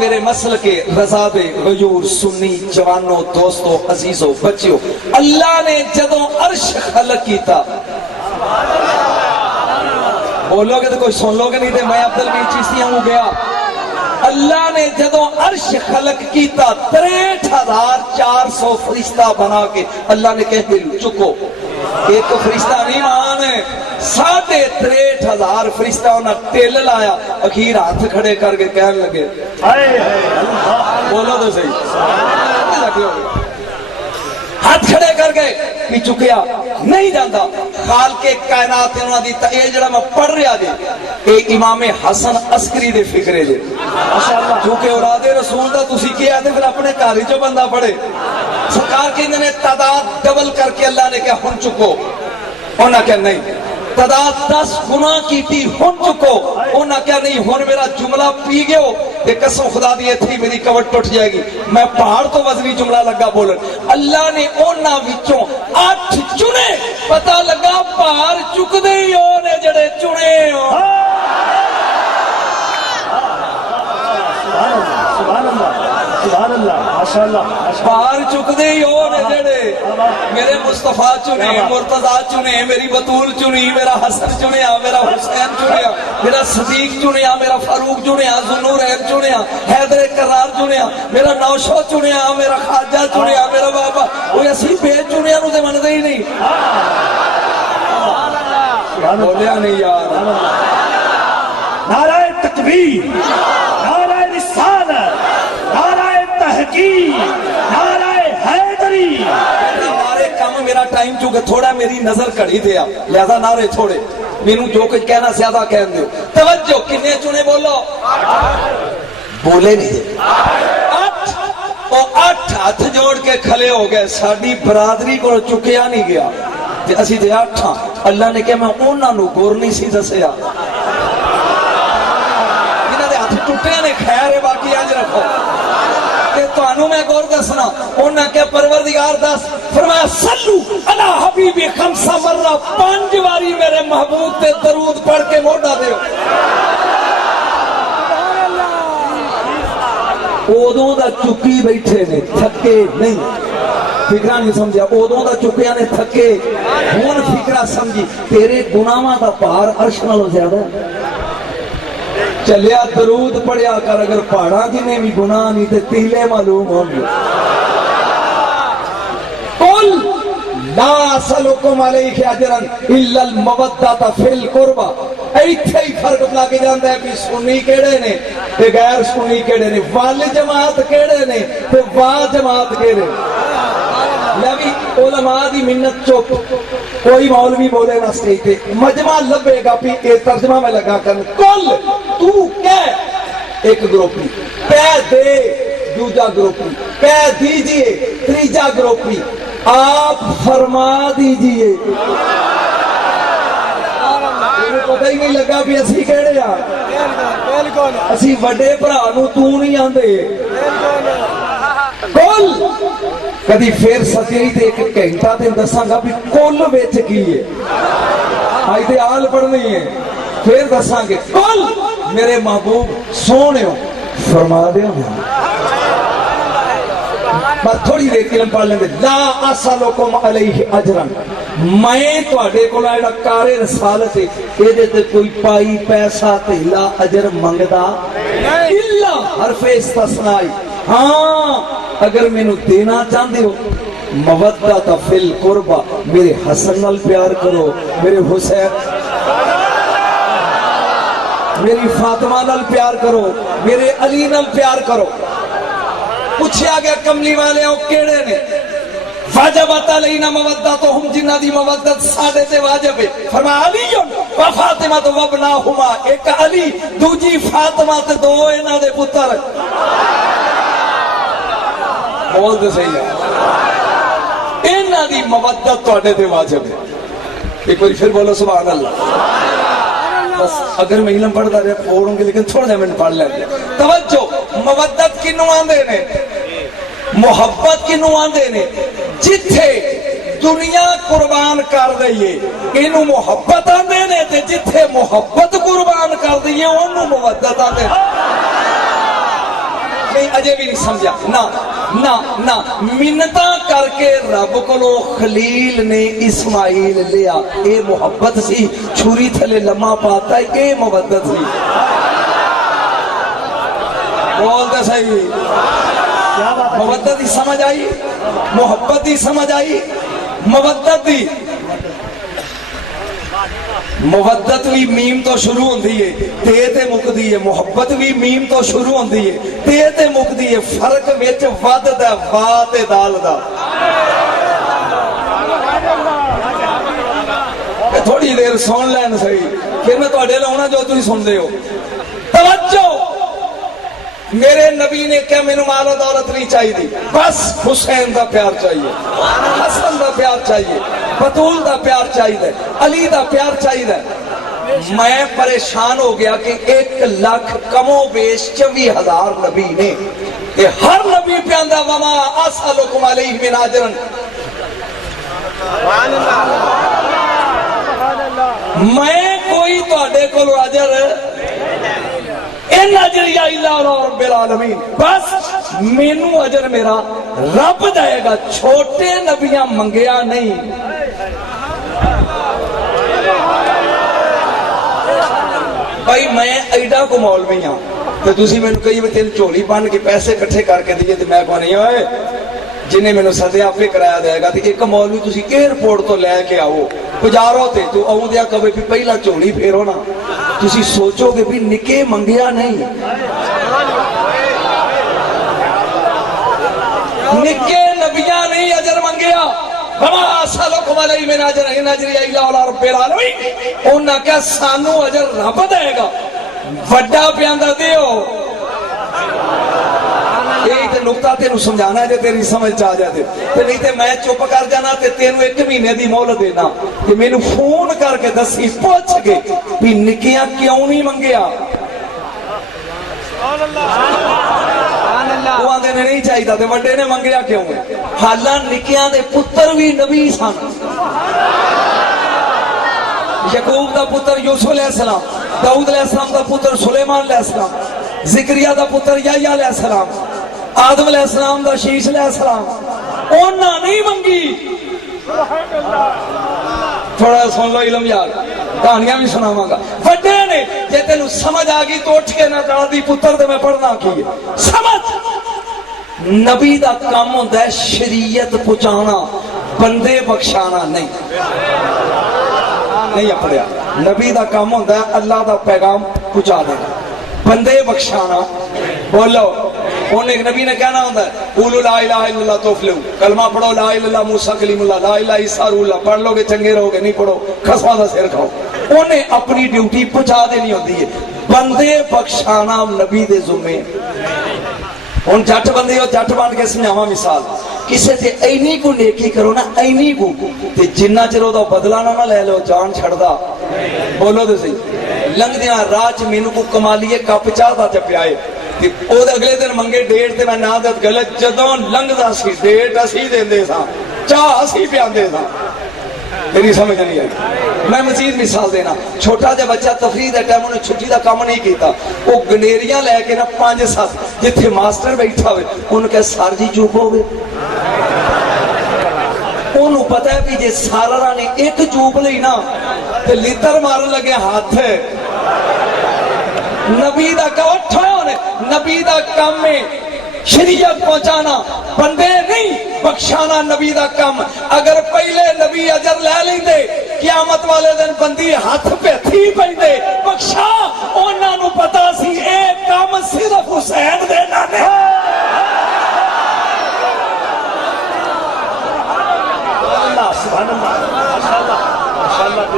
میرے مسل کے رضا بے غیور سنی جوانوں دوستوں عزیزوں بچیوں، اللہ نے جدوں عرش خلق کیتا، بولو گے تو کوئی سن لو گے، نہیں تو میں عبدالمجید چشتی ہوں گیا۔ اللہ نے جدوں عرش خلق کیتا 63,400 فرشتہ بنا کے اللہ نے کہہ دل چکو، ایک تو فرشتہ نہیں مان ہے، 63,500 فرشتہ انہاں ٹیل لایا، اخیر ہاتھ کھڑے کر کے کہنے لگے بولو تو صحیح، ہاتھ کھڑے کر گئے کہ چکیا نہیں جانتا خالق کائنات انہاں دی یہ جڑا میں پڑھ رہا جی اے امام حسن عسکری دے فکرے جی، چونکہ اوراد رسول دا تسی کیا ہے پھر اپنے گھر جو بندہ پڑھے، سرکار کی نے تعداد ڈبل کر کے اللہ نے کہا ہن چکو، انہاں کہا نہیں، تعداد 10 گنا کی تھی ہن چکو، انہاں کہا نہیں، ہن میرا جملہ پی گئے ہو، کہ قسم خدا دیئے تھی میری کمر ٹوٹ جائے گی، میں پہاڑ تو وزنی جملہ لگا بولن، اللہ نے انہاں وچوں 8 چنے، پتہ لگا پہاڑ چک دے ہی ہونے جڑے چنے ہو، سبحان اللہ، ماشاءاللہ، پہاڑ چک دے ہی ہونے جڑے میرے مصطفیٰ چنے، مرتضیٰ چنے، میری بطول چنی، میرا حسن چنیا، میرا حسین چنیا، میرا صدیق چنیا، میرا فاروق چنیا، ذوالنورین چنیا، حیدر کرار چنیا، میرا نوشو چنیا، میرا خواجہ چنیا، میرا بابا وہ اسی بے چنیا نو دے مندے ہی نہیں، بولیا نہیں یار، نعرہ تکبیر، نعرہ رسالت، نعرہ تحقیق، نعرہ حیدری، نعرے کم، میرا ٹائم چونکہ تھوڑا میری نظر کڑی دیا لہذا نعرے تھوڑے، مینوں جو کچھ کہنا زیادہ کہن دیو، توجہ کنے چنے بولو، بولے نہیں دے، 8 ہاتھ جوڑ کے کھلے ہو گئے، ساڑی برادری کو چکیا نہیں گیا، اسی دے 8 ہاں، اللہ نے کہا میں انہاں نو گور نہیں سی دسیا، انہاں دے ہاتھ ٹوٹے نے، خیر ہے باقی آج رکھو، کہ تو انہوں میں گور دسنا، انہاں کے پروردگار دس، فرمایا صلو علی حبیبی 5 مرہ، 5 باری میرے محبوب تے درود پڑھ کے موڑا دیو، اودوں دا چکی بیٹھے نے تھکے نہیں، فکرہ نہیں سمجھا، اودوں دا چکیا نے تھکے، ہون فکرہ سمجھی، تیرے گناہاں دا پہاڑ عرش نالوں زیادہ ہے، چلیا درود پڑھیا کر، اگر پہاڑاں جنہیں بھی گناہ نہیں تے تیلے معلوم ہوں گے، قل لا اسألکم علیہ اجرا الا المودۃ فی القربى، ایتھے ہی فرق لگ جاندا ہے کہ سنی کیڑے نے تے غیر سنی کیڑے نے، وال جماعت کیڑے نے تے واہ جماعت کیڑے، لوی علماء دی منت چپ، کوئی مولوی بولے نہ سٹیج پہ، مجمع لبے گا پی اے ترجمہ میں لگا کر، کل تو کہہ ایک گروپی، کہہ دے دوجا گروپی، کہہ دیجئے تیجا گروپی، آپ فرما دیجئے، پتہ ہی نہیں لگا بھی اسی کہڑے آ، اسی وڈے بھرا نو تو نہیں آندے، کل کدی پھر سچی تے ایک گھنٹہ دن دساں گا بھی کل وچ کی ہے، آئی تے آل پڑھنی ہے، پھر دساں گے کل میرے محبوب سونے ہو فرما دے ہوں، بس تھوڑی دیر کلم پڑھ لیں گے، لا اسألکم علیہ اجرا، میں تو اڈے کو لائڑا کارے رسالت ہے، یہ دیتے کوئی پائی پیسہ تیلا اجر منگدا، اللہ حرف استثنائی، ہاں اگر میں نو دینا چاہتے ہو، مودۃ فی القربى، میرے حسن نال پیار کرو، میرے حسین، میری فاطمہ نال پیار کرو، میرے علی نال پیار کرو، پوچھا گیا کملی والے ہو کیڑے نے، واجبت علینا مودتہم، جنہ دی مودت ساڑھے تے واجب ہے، فرمایا علی و فاطمہ تو وابناہما، ایک علی دوجی فاطمہ تے دو انہاں دے پتر، بول دے صحیح ہے، انہاں دی مودت تواڈے تے واجب ہے، ایک بار پھر بولو سبحان اللہ، بس اگر میں علم پڑھتا رہے پڑھوں گے لیکن تھوڑا منٹ پڑھ لیں گے، توجہ، مودت کنوں آندے نے، محبت کنوں آندے نے، جتھے دنیا قربان کر دئیے انہوں محبت آندے نے، تے جتھے محبت قربان کر دئیے انہوں مودت آندے نے، نہیں اجے بھی نہیں سمجھا نہ نہ نہ منتا کر کے رب کو خلیل نے اسماعیل لیا اے محبت سی چھری تھلے لمحہ پاتا ہے اے مودت سی بولتے صحیح کیا بات ہے مودت ہی سمجھ آئی محبت ہی سمجھ آئی مودت ہی مودت بھی میم تو شروع ہوندی ہے تے تے مکدی ہے محبت بھی میم تو شروع ہوندی ہے تے تے مکدی ہے فرق وچ ود دا وا تے دال دا تھوڑی دیر سن لین صحیح پھر میں تواڈے لاؤنا جو تسی سن دے ہو توجہ میرے نبی نے کیا مینوں مال و دولت نہیں چاہیے بس حسین دا پیار چاہیے حسن دا پیار چاہیے بطول دا پیار چاہیے علی دا پیار چاہیے میں پریشان ہو گیا کہ 1 لاکھ کم و بیش 24,000 نبی نے کہ ہر نبی پہ آندہ وما اسألکم علیہ من اجر میں کوئی تواڈے کول اجر ان اجریا الا رب العالمین بس مینوں اجر میرا رب دے گا چھوٹے نبیاں منگیا نہیں بھائی میں ایڈا کو مولوی ہاں تو تسی مینوں کہیے تین جھولی بن کے پیسے اکٹھے کر کے دیے تے میں کو نہیں ہوئے جنہیں مینوں سدیا آپ کرایا دے گا تے ایک مولوی تسی ایئرپورٹ تو لے کے آؤ پجارو تے تو آؤں دیا کبھی بھی پہلا جھولی پھیرو نا تسی سوچو کہ بھی نکے منگیا نہیں نکے نبیاں نہیں اجر منگیا وما اسألکم علیہ من اجر ان اجری الا علی رب العالمین انہاں کہا سانو اجر رب دے گا وڈا پیاندا دیو یہی تے نقطہ تینوں سمجھانا ہے جے تیری سمجھ چاہ جاتے تے نہیں تے میں چپ کر جانا تے تینوں 1 مہینے دی مہلت دینا کہ مینوں فون کر کے دسی پوچھ کے بھی نکیاں کیوں نہیں منگیا وہ آندے نے نہیں چاہیے تے وڈے نے منگیا کیوں ہے حالاں نکیاں دے پتر بھی نبی سن یعقوب دا پتر یوسف علیہ السلام داؤد علیہ السلام دا پتر سلیمان علیہ السلام زکریا دا پتر یحییٰ علیہ السلام آدم علیہ السلام دا شیش علیہ السلام انہاں نہیں منگی تھوڑا سن لو علم یار کہانیاں بھی سناواں گا وڈے نے جے تینوں سمجھ آ گئی تو اٹھ کے نہ جا دی پتر تے میں پڑھنا کی سمجھ نبی دا کام ہوندا ہے شریعت پہنچانا بندے بخشانا نہیں اپڑیا نبی دا کام ہوتا ہے اللہ دا پیغام پہنچا دینا بندے بخشانا بولو انہیں ایک نبی نے کہنا ہوتا ہے قولوا لا الہ الا اللہ تفلحوا کلمہ پڑھو لا الہ الا اللہ موسیٰ کلیم اللہ لا الہ عیسیٰ روح اللہ پڑھ لو گے چنگے رہو گے نہیں پڑھو خسما دا سر کھاؤ انہیں اپنی ڈیوٹی پہنچا دینی ہوتی ہے بندے بخشانا نبی دے ذمے ان جٹ بندے ہو جٹ بن کے سمجھاواں مثال کسے تے اینی کو نیکی کرو نا اینی کو تے جنہ چرو دا بدلہ نہ لے لو جان چھڑدا بولو تے صحیح لنگ دیاں راج مینوں کو کمالیے کپ چاہ دا چپیائے تے او دے اگلے دن منگے ڈیٹ تے میں نہ دت غلط جدوں لنگ دا سی ڈیٹ اسی دیندے ساں چاہ اسی پیاندے ساں میری سمجھ نہیں آئی میں مزید مثال دینا چھوٹا جا بچہ تفریح دے ٹائم انہیں چھٹی دا کام نہیں کیتا وہ گنیریاں لے کے نا 5-7 جتھے ماسٹر بیٹھا ہوئے انہوں کہا سار جی چوپ ہو گئے انہوں پتہ ہے بھی جے سارا نے ایک چوپ لئی نا تے لیتر مار لگے ہاتھ ہے نبی دا کہا نبی دا کام میں شریعت پہنچانا بندے نہیں بخشانا نبی دا کم اگر پہلے نبی اجر لے لیں دے قیامت والے دن بندی ہاتھ پہ تھی پہنے بخشا انہاں نو پتا سی اے کم صرف حسین دینا نے سبحان اللہ ماشاءاللہ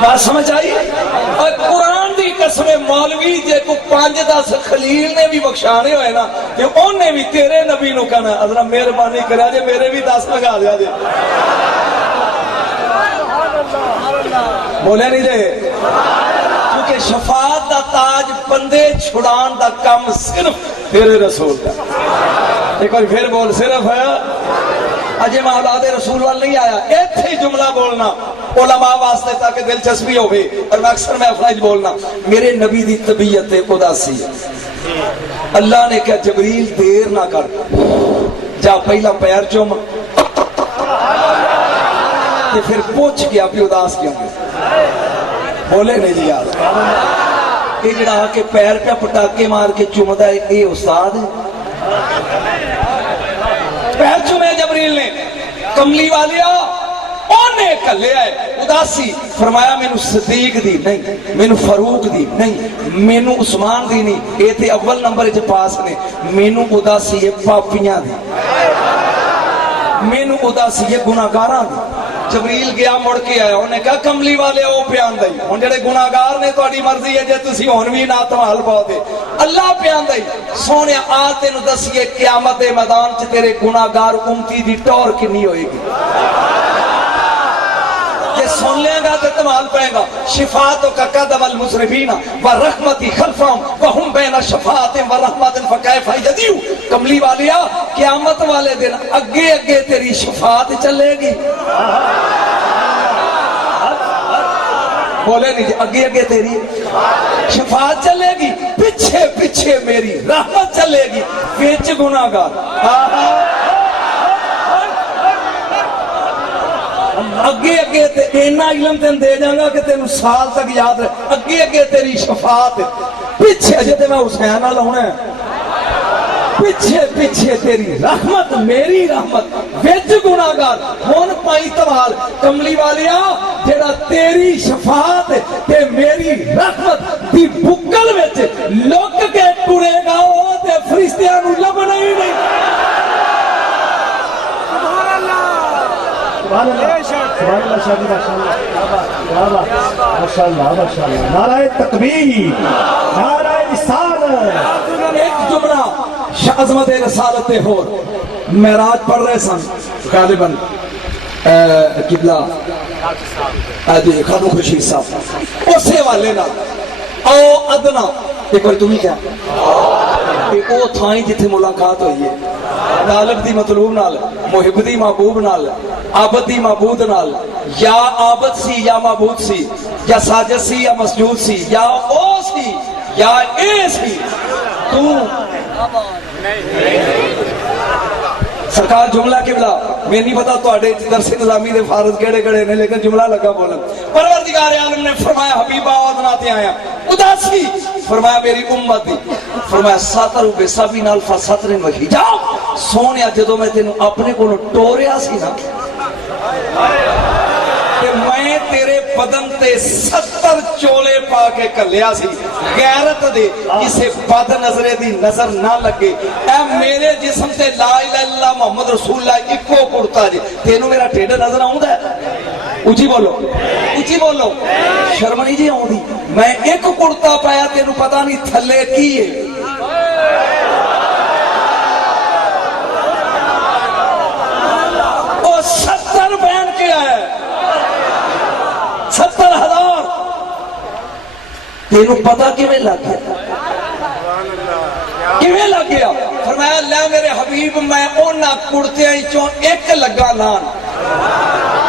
بات سمجھ آئی اور قرآن دی قسم مولوی جے کو 5-10 خلیل نے بھی بخشانے ہوئے نا کہ انہیں بھی تیرے نبی نو کہنا حضرت مہربانی کرا جے میرے بھی 10 لگا دیا جے بولے نہیں جے کیونکہ شفاعت دا تاج بندے چھڑان دا کم صرف تیرے رسول کا ایک بار پھر بول صرف ہے اجے میں اولاد رسول وال نہیں آیا، ایتھے ہی جملہ بولنا علماء واسطے تاکہ دلچسپی ہوئے، اور میں اکثر محفل بولنا میرے نبی دی طبیعت اداسی ہے۔ اللہ نے کہا جبریل دیر نہ کر، جا پہلا پیر چوم، کہ پھر پوچھ گیا بھی اداس کیوں گے؟ بولے نہیں جی یار، یہ جڑا کہ پیر پہ پٹاکے مار کے چومدا ہے، یہ استاد ہے؟ پیر چومے جبریل نے، کملی والیا اونے کلے آئے اداسی، فرمایا مینو صدیق دی نہیں، مینو فاروق دی نہیں، مینو عثمان دی نہیں، یہ تے اول نمبر چ پاس نے، مینو اداسی ہے پاپیاں دی، مینو اداسی ہے گناہگاراں دی۔ جبریل گیا مڑ کے آیا، انہیں کہا کملی والے او پیان دائی، ان جڑے گناہگار نے تہاڈی مرضی ہے جے تسی ہن وی نہ تمال پاؤ دے، اللہ پیان دائی سونے آ تینو دسیے قیامت دے میدان چ تیرے گناہگار امتی دی ٹور کنی ہوئے گی، یہ سن لے گا تو تمال پائے گا، شفاعتو کا قدم المسرفین ورحمتی خلفہم وہم بین شفاعت ورحمت فکیف یدیو۔ کملی والیا قیامت والے دن اگے اگے تیری شفاعت چلے گی، بولے نہیں جی، اگے اگے تیری شفاعت چلے گی، پیچھے پیچھے میری رحمت چلے گی، بیچ گناہگار اگے اگے اینا علم تین دے جاؤں گا کہ تینوں سال تک یاد رہے، اگے اگے تیری شفاعت، پیچھے اجے تے میں حسین لاؤنا ہے، پیچھے پیچھے تیری رحمت، میری رحمت، وچ گناہگار ہون پائی تمال۔ کملی والیا جڑا تیری شفاعت تے میری رحمت دی بکل وچ لک کے ٹرے گا، وہ تے فرشتیاں نوں لبنا ہی نہیں۔ سبحان اللہ، سبحان اللہ، شادی ماشاء اللہ، ماشاء اللہ، نعرہ تکبیر، نعرہ رسالت۔ ایک جملہ عظمت رسالت ہور معراج پڑھ رہے سن غالباً قبلہ خانو خورشید صاحب، اسے والے نا او ادنا، ایک بار تمہیں کیا او تھائیں جتھے ملاقات ہوئی ہے، طالب دی مطلوب نال، محب دی محبوب نال، عابد دی معبود نال، یا عابد سی یا معبود سی، یا ساجد سی یا مسجود سی، یا او سی یا اے سی، تو سرکار جملہ قبلہ میں نہیں پتا تواڈے درس نظامی دے فارض کیڑے کیڑے نے، لیکن جملہ لگا بولن۔ پروردگار عالم نے فرمایا حبیبا ادنا تے آیا اداسی، فرمایا میری امت دی، فرمایا ساتر بے سبین الف سطر و حجاب، سونیا جدوں میں تینوں اپنے کولوں ٹوریا سی نا کہ میں تیرے بدن تے 70 چولے پا کے کلیا سی، غیرت دے کسے بد نظرے دی نظر نہ لگے، اے میرے جسم تے لا الہ الا اللہ محمد رسول اللہ اکو کرتا جی، تینوں میرا ٹھیڈ نظر آؤں ہے؟ اچھی بولو، اچھی بولو، شرم نہیں جی آؤں دی، میں ایک کرتا پایا تینوں پتہ نہیں تھلے کی ہے، وہ 70 بین کے آئے 70,000، تینوں پتہ کیویں لگ گیا، کیویں لگ گیا؟ فرمایا لے میرے حبیب میں اونا کرتیاں چوں ایک لگا لان،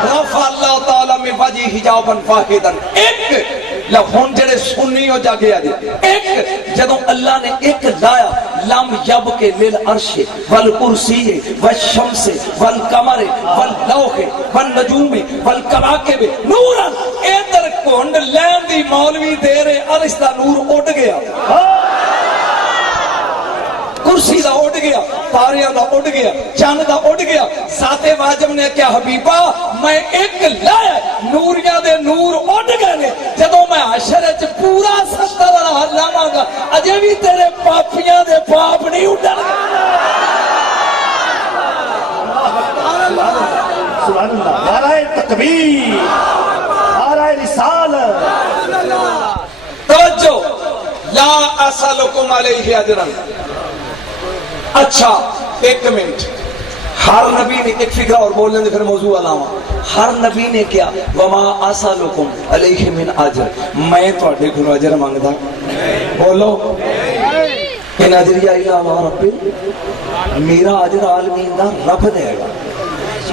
رفع اللہ تعالیٰ میں وجہ حجاباً واحداً، ایک لفون جڑے سنی ہو جا گیا دے، ایک جدوں اللہ نے ایک لایا، لم یب کے للعرش والکرسی والشمس والقمر واللوح والنجوم والکواکب نورا، ادھر کونڈ لین دی مولوی دے رہے عرش دا نور اڑ گیا، کرسی دا اڑ گیا، تاریاں دا اڑ گیا، چاند دا اڑ گیا، ذات واجب نے کیا حبیبہ میں ایک لایا، نوریاں دے نور اڑ گئے نے، جدوں میں حشر وچ پورا 70,000 لاواں گا، اجے بھی تیرے پاپیاں دے پاپ نہیں اڑن گے۔ سبحان اللہ، نعرہ تکبیر، نعرہ رسالت۔ توجہ، لا اسألکم علیہ اجرا، اچھا ایک منٹ، ہر نبی نے ایک فکرہ اور بول لیں پھر موضوع علاوہ، ہر نبی نے کیا وما اسألکم علیہ من اجر، میں تواڈے کولوں اجر مانگدا، بولو ان اجریہ الا اللہ رب، میرا اجر عالمین دا رب دے گا،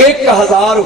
1000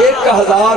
1000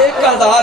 1000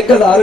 1000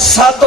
7